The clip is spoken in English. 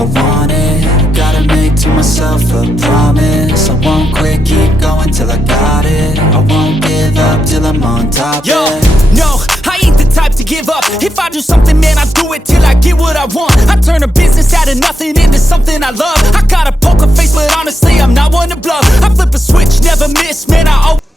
if I want it. Gotta make to myself a promise. I won't quit, keep going till I got it. I won't give up till I'm on top. Yo, no, I ain't the type to give up. If I do something, man, I do it till I get what I want. I turn a business out of nothing into something I love. I got a poker face, but honestly, I'm not one to bluff. I flip a switch, never miss, man, I always